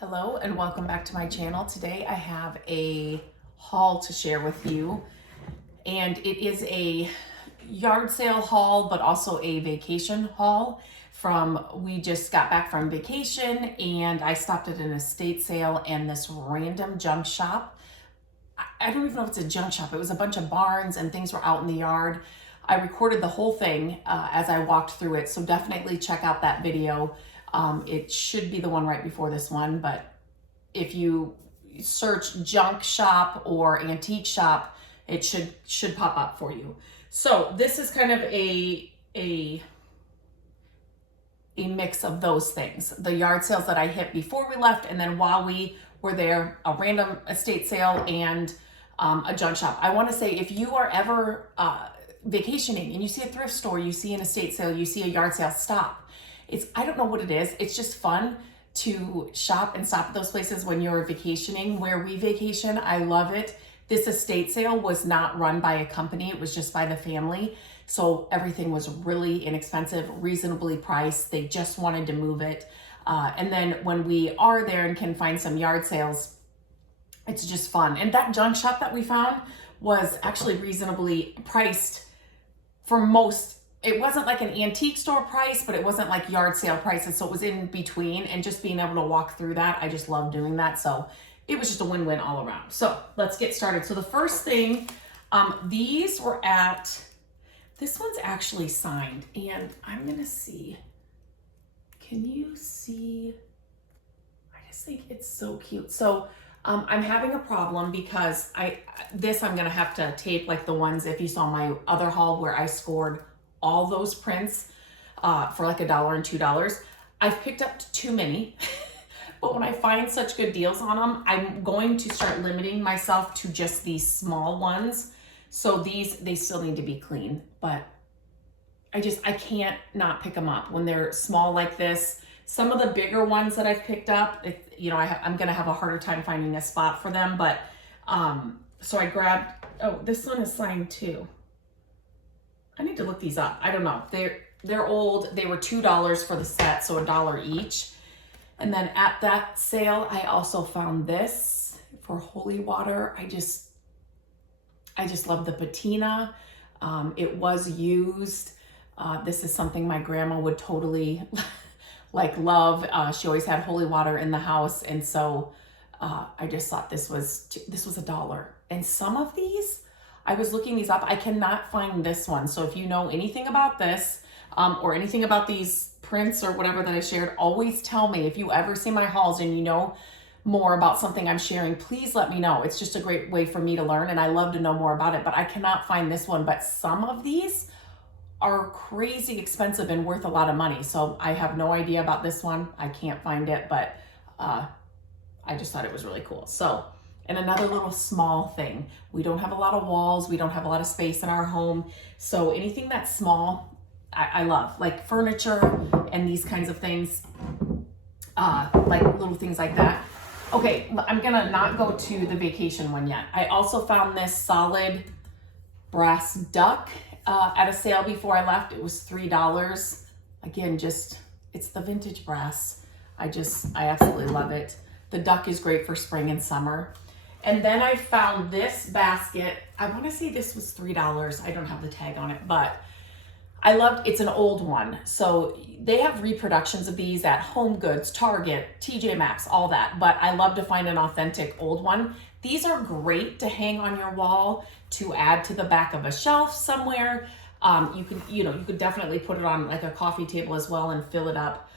Hello and welcome back to my channel. Today I have a haul to share with you, and it is a yard sale haul but also a vacation haul. We just got back from vacation and I stopped at an estate sale and this random junk shop. I don't even know if it's a junk shop. It was a bunch of barns and things were out in the yard. I recorded the whole thing as I walked through it, so definitely check out that video. It should be the one right before this one, but if you search junk shop or antique shop, it should pop up for you. So this is kind of a mix of those things. The yard sales that I hit before we left, and then while we were there, a random estate sale and a junk shop. I want to say, if you are ever vacationing and you see a thrift store, you see an estate sale, you see a yard sale, stop. I don't know what it is. It's just fun to shop and stop at those places when you're vacationing. Where we vacation, I love it. This estate sale was not run by a company. It was just by the family. So everything was really inexpensive, reasonably priced. They just wanted to move it. And then when we are there and can find some yard sales, it's just fun. And that junk shop that we found was actually reasonably priced for most. It wasn't like an antique store price, but it wasn't like yard sale prices. So it was in between, and just being able to walk through that, I just love doing that. So it was just a win-win all around. So let's get started. So the first thing, these were this one's actually signed, and I'm gonna see, can you see? I just think it's so cute. So I'm having a problem because I'm gonna have to tape like the ones, if you saw my other haul where I scored all those prints for like $1 and $2. I've picked up too many, but when I find such good deals on them, I'm going to start limiting myself to just these small ones. So they still need to be clean, but I can't not pick them up when they're small like this. Some of the bigger ones that I've picked up, I'm gonna have a harder time finding a spot for them, but so I grabbed, this one is signed too. I need to look these up. I don't know. They're old. They were $2 for the set, so $1 each. And then at that sale, I also found this for holy water. I just love the patina. It was used. This is something my grandma would totally love. She always had holy water in the house, and so I just thought this was $1. And some of these, I was looking these up. I cannot find this one. So if you know anything about this or anything about these prints or whatever that I shared, always tell me. If you ever see my hauls and you know more about something I'm sharing, please let me know. It's just a great way for me to learn, and I love to know more about it, but I cannot find this one. But some of these are crazy expensive and worth a lot of money. So I have no idea about this one. I can't find it, but I just thought it was really cool. So, and another little small thing, we don't have a lot of walls, we don't have a lot of space in our home, so anything that's small, I love, like furniture and these kinds of things, like little things like that. Okay, I'm gonna not go to the vacation one yet. I also found this solid brass duck at a sale before I left. It was $3. Again, it's the vintage brass. I absolutely love it. The duck is great for spring and summer. And then I found this basket. I want to say this was $3. I don't have the tag on it, but it's an old one. So they have reproductions of these at Home Goods, Target, TJ Maxx, all that. But I love to find an authentic old one. These are great to hang on your wall, to add to the back of a shelf somewhere. You could definitely put it on like a coffee table as well and fill it up.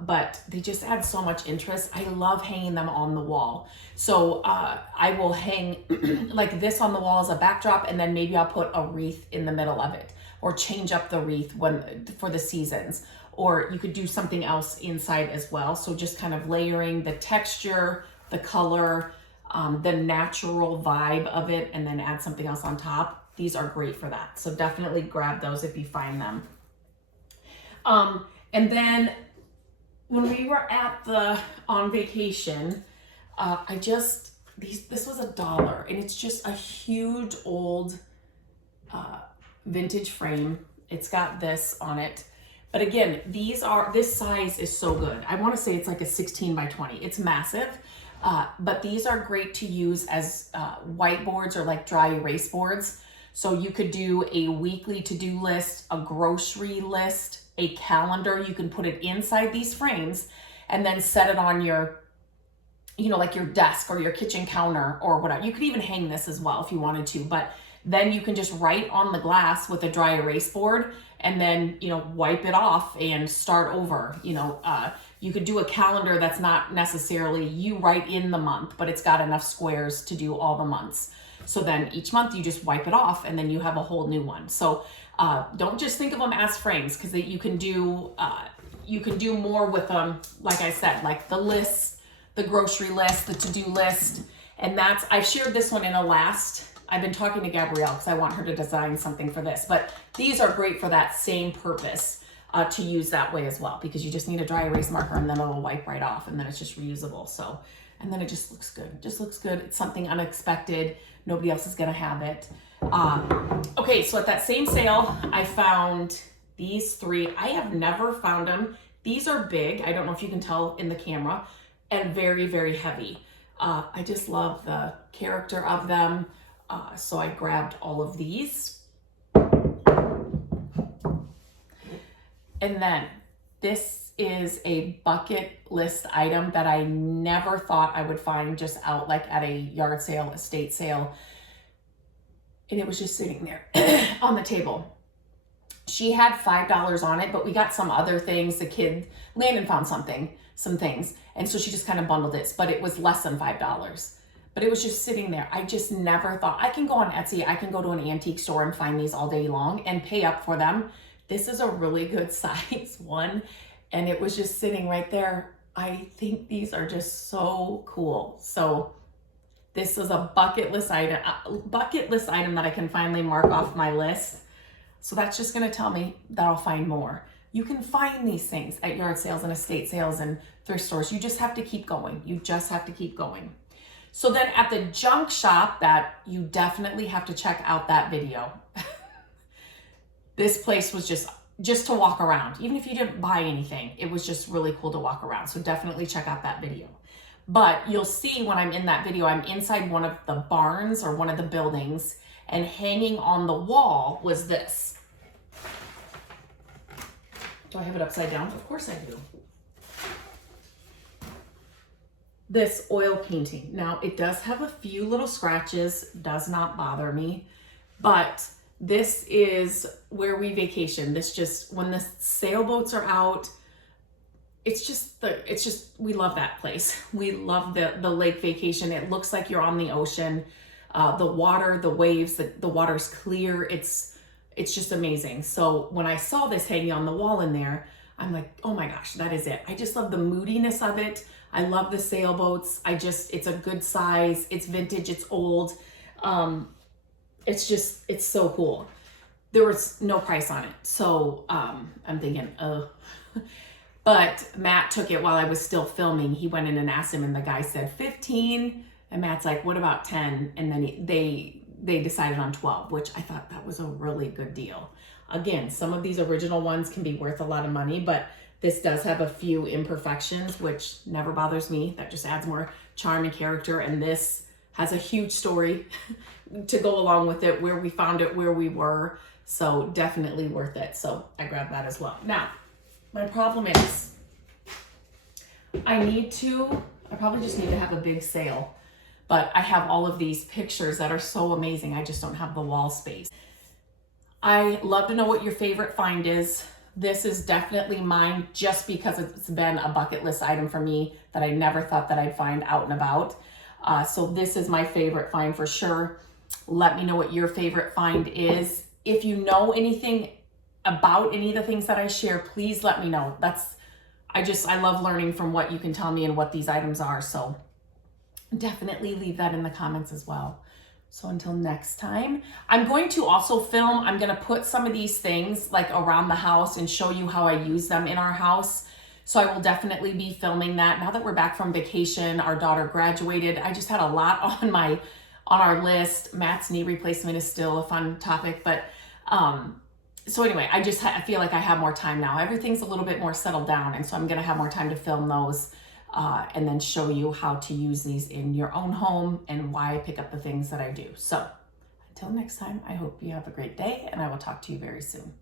But they just add so much interest. I love hanging them on the wall. So I will hang like this on the wall as a backdrop, and then maybe I'll put a wreath in the middle of it, or change up the wreath for the seasons. Or you could do something else inside as well. So just kind of layering the texture, the color, the natural vibe of it, and then add something else on top. These are great for that. So definitely grab those if you find them. And then when we were on vacation, this was $1, and it's just a huge old vintage frame. It's got this on it, But again, this size is so good. I want to say it's like a 16 by 20. It's massive, but these are great to use as whiteboards or like dry erase boards. So you could do a weekly to-do list, a grocery list, a calendar. You can put it inside these frames and then set it on your, like your desk or your kitchen counter or whatever. You could even hang this as well if you wanted to, but then you can just write on the glass with a dry erase board and then, wipe it off and start over. You could do a calendar that's not necessarily you write in the month, but it's got enough squares to do all the months. So then each month you just wipe it off and then you have a whole new one. So don't just think of them as frames, because you can do more with them. Like I said, like the lists, the grocery list, the to-do list. And I've shared this one in I've been talking to Gabrielle because I want her to design something for this, but these are great for that same purpose, to use that way as well, because you just need a dry erase marker and then it'll wipe right off and then it's just reusable. So, and then it just looks good. It just looks good. It's something unexpected. Nobody else is going to have it. Okay. So at that same sale, I found these 3. I have never found them. These are big. I don't know if you can tell in the camera, and very, very heavy. I just love the character of them. So I grabbed all of these. And then this is a bucket list item that I never thought I would find just out like at a yard sale, estate sale. And it was just sitting there on the table. She had $5 on it, but we got some other things. Landon found some things. And so she just kind of bundled it, but it was less than $5. But it was just sitting there. I just never thought, I can go on Etsy, I can go to an antique store and find these all day long and pay up for them. This is a really good size one. And it was just sitting right there. I think these are just so cool. So this is a bucket list item that I can finally mark off my list. So that's just gonna tell me that I'll find more. You can find these things at yard sales and estate sales and thrift stores. You just have to keep going. You just have to keep going. So then at the junk shop, that you definitely have to check out that video. This place was just to walk around. Even if you didn't buy anything, it was just really cool to walk around. So definitely check out that video. But you'll see when I'm in that video, I'm inside one of the barns or one of the buildings, and hanging on the wall was this. Do I have it upside down? Of course I do. This oil painting. Now it does have a few little scratches, does not bother me, but this is where we vacation. This just, when the sailboats are out, we love that place. We love the lake vacation. It looks like you're on the ocean. The water, the waves, the water's clear. It's just amazing. So when I saw this hanging on the wall in there, I'm like, oh my gosh, that is it. I just love the moodiness of it. I love the sailboats. It's a good size. It's vintage. It's old. It's so cool. There was no price on it. So I'm thinking, but Matt took it while I was still filming. He went in and asked him, and the guy said 15. And Matt's like, what about 10? And then they decided on 12, which I thought that was a really good deal. Again, some of these original ones can be worth a lot of money, but this does have a few imperfections, which never bothers me. That just adds more charm and character. And this has a huge story to go along with it, where we found it, where we were. So definitely worth it. So I grabbed that as well. Now, my problem is I probably just need to have a big sale, but I have all of these pictures that are so amazing. I just don't have the wall space. I love to know what your favorite find is. This is definitely mine, just because it's been a bucket list item for me that I never thought that I'd find out and about. So this is my favorite find for sure. Let me know what your favorite find is. If you know anything about any of the things that I share, please let me know. I love learning from what you can tell me and what these items are. So definitely leave that in the comments as well. So until next time, I'm going to also film, I'm going to put some of these things like around the house and show you how I use them in our house. So I will definitely be filming that. Now that we're back from vacation, our daughter graduated. I just had a lot on our list. Matt's knee replacement is still a fun topic, but So anyway, I feel like I have more time now. Everything's a little bit more settled down, and so I'm going to have more time to film those and then show you how to use these in your own home and why I pick up the things that I do. So until next time, I hope you have a great day, and I will talk to you very soon.